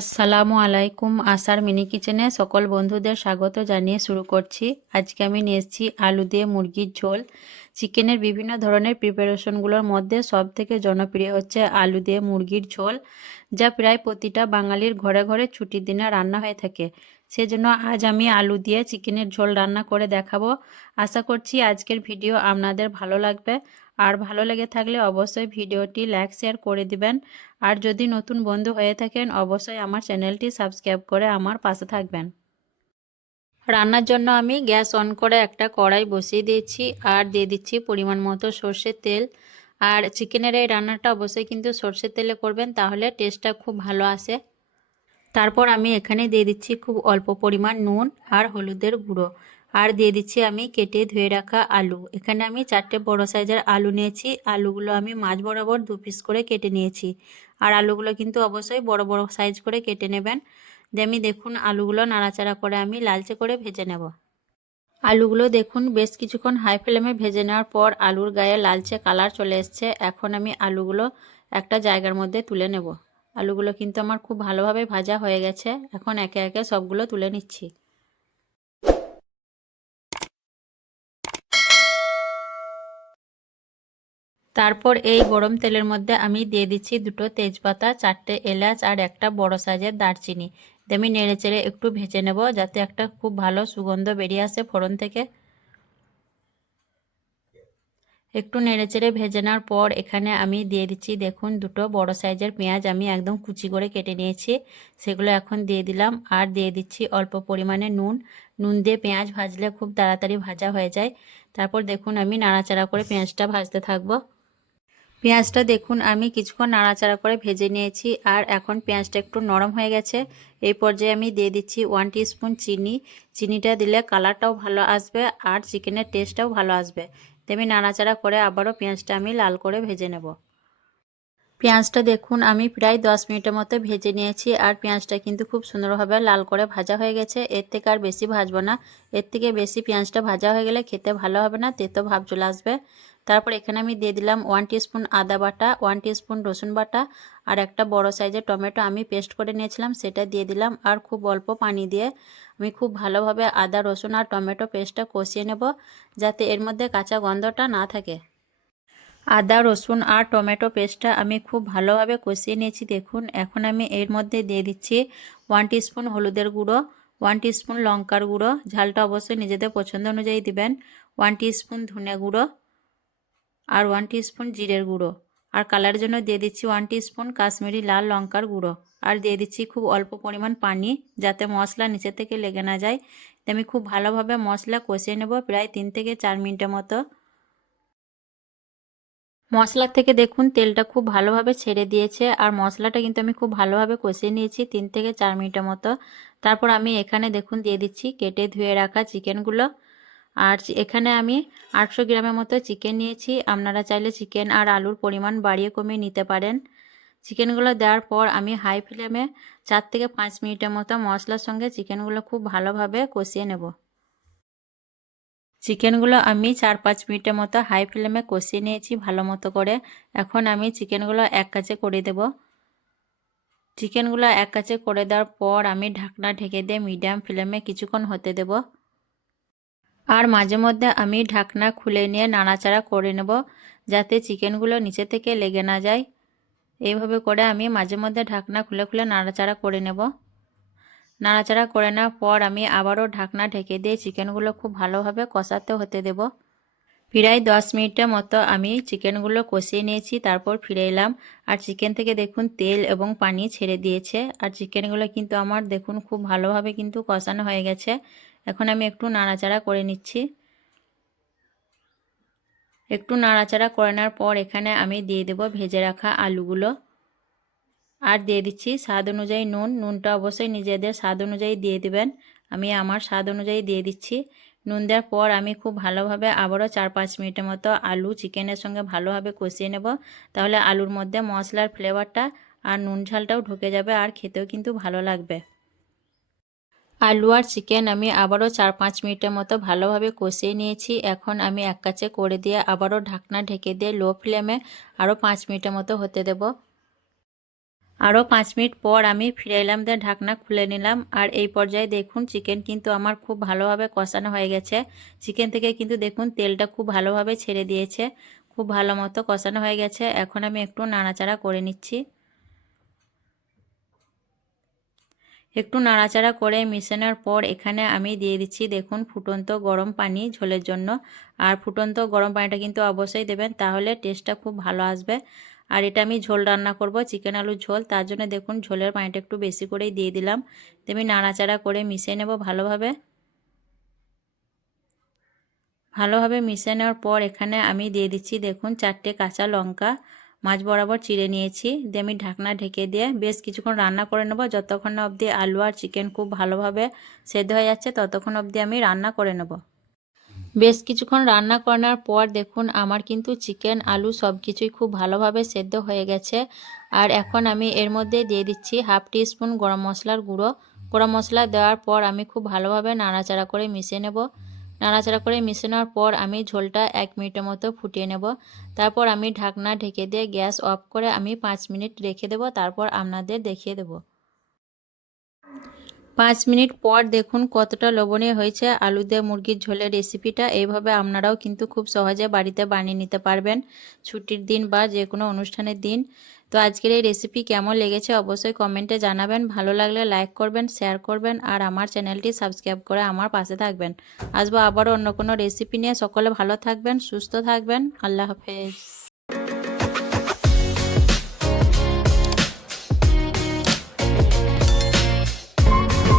আসসালামু আলাইকুম। আশার মিনি কিচেনে সকল বন্ধুদের স্বাগত জানিয়ে শুরু করছি। আজকে আমি নিয়ে এসেছি আলু দিয়ে মুরগির ঝোল। চিকেনের বিভিন্ন ধরনের প্রিপারেশনগুলোর মধ্যে সবথেকে জনপ্রিয় হচ্ছে আলু দিয়ে মুরগির ঝোল, যা প্রায় প্রতিটা বাঙালির ঘরে ঘরে ছুটির দিনে রান্না হয়ে থাকে। সেজন্য আজ আমি আলু দিয়ে চিকেনের ঝোল রান্না করে দেখাবো। আশা করছি আজকের ভিডিও আপনাদের ভালো লাগবে। আর ভালো লেগে থাকলে অবশ্যই ভিডিওটি লাইক শেয়ার করে দিবেন। আর যদি নতুন বন্ধু হয়ে থাকেন অবশ্যই আমার চ্যানেলটি সাবস্ক্রাইব করে আমার পাশে থাকবেন। রান্নার জন্য আমি গ্যাস অন করে একটা কড়াই বসিয়ে দিয়েছি আর দিয়ে দিচ্ছি পরিমাণ মতো সর্ষের তেল। আর চিকেনের এই রান্নাটা অবশ্যই কিন্তু সর্ষের তেলে করবেন, তাহলে টেস্টটা খুব ভালো আসে। তারপর আমি এখানে দিয়ে দিচ্ছি খুব অল্প পরিমাণ নুন আর হলুদের গুঁড়ো, আর দিয়ে দিচ্ছি আমি কেটে ধুয়ে রাখা আলু। এখানে আমি 4টে বড় সাইজের আলু নিয়েছি। আলুগুলো আমি মাঝ বরাবর 2 পিস করে কেটে নিয়েছি। আর আলুগুলো কিন্তু অবশ্যই বড় বড় সাইজ করে কেটে নেবেন। দিয়ে আমি দেখুন আলুগুলো নাড়াচাড়া করে আমি লালচে করে ভেজে নেব। আলুগুলো দেখুন বেশ কিছুক্ষণ হাই ফ্লেমে ভেজে নেওয়ার পর আলুর গায়ে লালচে কালার চলে এসছে। এখন আমি আলুগুলো একটা জায়গার মধ্যে তুলে নেব। আলুগুলো কিন্তু আমার খুব ভালোভাবে ভাজা হয়ে গেছে। এখন একে একে সবগুলো তুলে নিচ্ছি। তারপর এই গরম তেলের মধ্যে আমি দিয়ে দিচ্ছি 2টো তেজপাতা, 4টে এলাচ আর একটা বড় সাইজের দারচিনি। দিয়ে আমি নেড়ে চেড়ে একটু ভেজে নেব যাতে একটা খুব ভালো সুগন্ধ বেরিয়ে আসে ফোড়ন থেকে। একটু নেড়েচেড়ে ভেজে নেওয়ার পর এখানে আমি দিয়ে দিচ্ছি দেখুন 2টো বড় সাইজের পেঁয়াজ আমি একদম কুচি করে কেটে নিয়েছি। সেগুলো এখন দিয়ে দিলাম আর দিয়ে দিচ্ছি অল্প পরিমাণে নুন। নুন দিয়ে পেঁয়াজ ভাজলে খুব তাড়াতাড়ি ভাজা হয়ে যায়। তারপর দেখুন আমি নাড়াচাড়া করে পেঁয়াজটা ভাজতে থাকবো। পেঁয়াজটা দেখুন আমি কিছুক্ষণ নাড়াচাড়া করে ভেজে নিয়েছি আর এখন পেঁয়াজটা একটু নরম হয়ে গেছে। এই পর্যায়ে আমি দিয়ে দিচ্ছি 1 টিস্পুন চিনি। চিনিটা দিলে কালারটাও ভালো আসবে আর চিকেনের টেস্টটাও ভালো আসবে। তেমনি নাড়াচাড়া করে আবারও পেঁয়াজটা আমি লাল করে ভেজে নেব। পেঁয়াজটা দেখুন আমি প্রায় 10 মিনিটের মতো ভেজে নিয়েছি আর পেঁয়াজটা কিন্তু খুব সুন্দরভাবে লাল করে ভাজা হয়ে গেছে। এর থেকে আর বেশি ভাজবো না। এর থেকে বেশি পেঁয়াজটা ভাজা হয়ে গেলে খেতে ভালো হবে না, তেতো ভাব চলে আসবে। তারপর এখানে আমি দিয়ে দিলাম 1 টিস্পুন আদা বাটা, 1 টিস্পুন রসুন বাটা আর একটা বড় সাইজের টমেটো আমি পেস্ট করে নিয়েছিলাম সেটা দিয়ে দিলাম। আর খুব অল্প পানি দিয়ে আমি খুব ভালোভাবে আদা রসুন আর টমেটো পেস্টটা কষিয়ে নেব যাতে এর মধ্যে কাঁচা গন্ধটা না থাকে। আদা রসুন আর টমেটো পেস্টটা আমি খুব ভালোভাবে কষিয়ে নিয়েছি দেখুন। এখন আমি এর মধ্যে দিয়ে দিচ্ছি 1 টিস্পুন হলুদের গুঁড়ো, 1 টিস্পুন লঙ্কার গুঁড়ো, ঝালটা অবশ্যই নিজেদের পছন্দ অনুযায়ী দিবেন, 1 টিস্পুন ধনে গুঁড়ো আর 1 টিস্পুন জিরের গুঁড়ো। আর কালারের জন্য দিয়ে দিচ্ছি 1 টিস্পুন কাশ্মীরি লাল লঙ্কার গুঁড়ো। আর দিয়ে দিচ্ছি খুব অল্প পরিমাণ পানি যাতে মশলা নিচে থেকে লেগে না যায়। আমি খুব ভালোভাবে মশলা কষিয়ে নেব প্রায় 3 থেকে 4 মিনিটের মতো। মশলা থেকে দেখুন তেলটা খুব ভালোভাবে ছেড়ে দিয়েছে আর মশলাটা কিন্তু আমি খুব ভালোভাবে কষিয়ে নিয়েছি 3 থেকে 4 মিনিটের মতো। তারপর আমি এখানে দেখুন দিয়ে দিচ্ছি কেটে ধুয়ে রাখা চিকেনগুলো। আর এখানে আমি 800 গ্রামের মতো চিকেন নিয়েছি। আপনারা চাইলে চিকেন আর আলুর পরিমাণ বাড়িয়ে কমিয়ে নিতে পারেন। চিকেনগুলো দেওয়ার পর আমি হাই ফ্লেমে 4 থেকে 5 মিনিটের মতো মশলার সঙ্গে চিকেনগুলো খুব ভালোভাবে কষিয়ে নেব। চিকেনগুলো আমি 4-5 মিনিটের মতো হাই ফ্লেমে কষিয়ে নিয়েছি ভালো মতো করে। এখন আমি চিকেনগুলো এক কাছে করে দেব। চিকেনগুলো এক কাছে করে দেওয়ার পর আমি ঢাকনা ঢেকে দিয়ে মিডিয়াম ফ্লেমে কিছুক্ষণ হতে দেব। আর মাঝে মধ্যে আমি ঢাকনা খুলে নিয়ে নাড়াচাড়া করে নেব যাতে চিকেনগুলো নিচে থেকে লেগে না যায়। এইভাবে করে আমি মাঝে মধ্যে ঢাকনা খুলে খুলে নাড়াচাড়া করে নেব। নাড়াচাড়া করে নেওয়ার পর আমি আবারও ঢাকনা ঢেকে দিয়ে চিকেনগুলো খুব ভালোভাবে কষাতে হতে দেব। প্রায় 10 মিনিটের মতো আমি চিকেনগুলো কষিয়ে নিয়েছি। তারপর ফিরে এলাম আর চিকেন থেকে দেখুন তেল এবং পানি ছেড়ে দিয়েছে আর চিকেনগুলো কিন্তু আমার দেখুন খুব ভালোভাবে কিন্তু কষানো হয়ে গেছে। এখন আমি একটু নাড়াচাড়া করে নিচ্ছি। একটু নাড়াচাড়া করে নেওয়ার পর এখানে আমি দিয়ে দেব ভেজে রাখা আলুগুলো আর দিয়ে দিচ্ছি স্বাদ অনুযায়ী নুন। নুনটা অবশ্যই নিজেদের স্বাদ অনুযায়ী দিয়ে দিবেন। আমি আমার স্বাদ অনুযায়ী দিয়ে দিচ্ছি। নুন দেওয়ার পর আমি খুব ভালোভাবে আবারও 4-5 মিনিটের মতো আলু চিকেনের সঙ্গে ভালোভাবে কষিয়ে নেব। তাহলে আলুর মধ্যে মশলার ফ্লেভারটা আর নুন ঝালটাও ঢুকে যাবে আর খেতেও কিন্তু ভালো লাগবে। আলু আর চিকেন আমি আবারও 4-5 মিনিটের মতো ভালোভাবে কষিয়ে নিয়েছি। এখন আমি এক কাছে করে দিয়ে আবারও ঢাকনা ঢেকে দিয়ে লো ফ্লেমে আরও 5 মিনিটের মতো হতে দেব। আরও 5 মিনিট পর আমি ফিরে এলাম, দিয়ে ঢাকনা খুলে নিলাম। আর এই পর্যায়ে দেখুন চিকেন কিন্তু আমার খুব ভালোভাবে কষানো হয়ে গেছে। চিকেন থেকে কিন্তু দেখুন তেলটা খুব ভালোভাবে ছেড়ে দিয়েছে, খুব ভালো মতো কষানো হয়ে গেছে। এখন আমি একটু নাড়াচাড়া করে নিচ্ছি। একটু নাড়াচাড়া করে মিশানোর পর এখানে আমি দিয়ে দিচ্ছি দেখুন ফুটন্ত গরম পানি ঝোলের জন্য। আর ফুটন্ত গরম পানিটা কিন্তু অবশ্যই দেবেন, তাহলে টেস্টটা খুব ভালো আসবে। আর এটা আমি ঝোল রান্না করব, চিকেন আলুর ঝোল, তার জন্য দেখুন ঝোলের পানিটা একটু বেশি করেই দিয়ে দিলাম। আমি নাড়াচাড়া করে মিশিয়ে নেব ভালোভাবে। ভালোভাবে মিশিয়ে নেওয়ার পর এখানে আমি দিয়ে দিচ্ছি দেখুন 4টে কাঁচা লঙ্কা মাঝ বরাবর চিড়ে নিয়েছি। দিয়ে আমি ঢাকনা ঢেকে দিয়ে বেশ কিছুক্ষণ রান্না করে নেব, যতক্ষণ না অবধি আলু আর চিকেন খুব ভালোভাবে সেদ্ধ হয়ে যাচ্ছে ততক্ষণ অবধি আমি রান্না করে নেব। বেশ কিছুক্ষণ রান্না করার পর দেখুন আমার কিন্তু চিকেন আলু সব কিছুই খুব ভালোভাবে সেদ্ধ হয়ে গেছে। আর এখন আমি এর মধ্যে দিয়ে দিচ্ছি হাফ টিস্পুন গরম মশলার গুঁড়ো। গরম মশলা দেওয়ার পর আমি খুব ভালোভাবে নাড়াচাড়া করে মিশিয়ে নেব। নাড়াচাড়া করে মিশিয়ে নেওয়ার পর আমি ঝোলটা 1 মিনিটের মতো ফুটিয়ে নেব। তারপর আমি ঢাকনা ঢেকে দিয়ে গ্যাস অফ করে আমি 5 মিনিট রেখে দেব, তারপর আপনাদের দেখিয়ে দেব। 5 মিনিট পর দেখুন কতটা লোভনীয় হয়েছে আলু দিয়ে মুরগির ঝোলের রেসিপিটা। এইভাবে আপনারাও কিন্তু খুব সহজে বাড়িতে বানিয়ে নিতে পারবেন ছুটির দিন বা যে কোনো অনুষ্ঠানের দিন। তো আজকের এই রেসিপি কেমন লেগেছে অবশ্যই কমেন্টে জানাবেন। ভালো লাগলে লাইক করবেন, শেয়ার করবেন আর আমার চ্যানেলটি সাবস্ক্রাইব করে আমার পাশে থাকবেন। আসবো আবারও অন্য কোনো রেসিপি নিয়ে। সকলে ভালো থাকবেন, সুস্থ থাকবেন। আল্লাহ হাফেজ।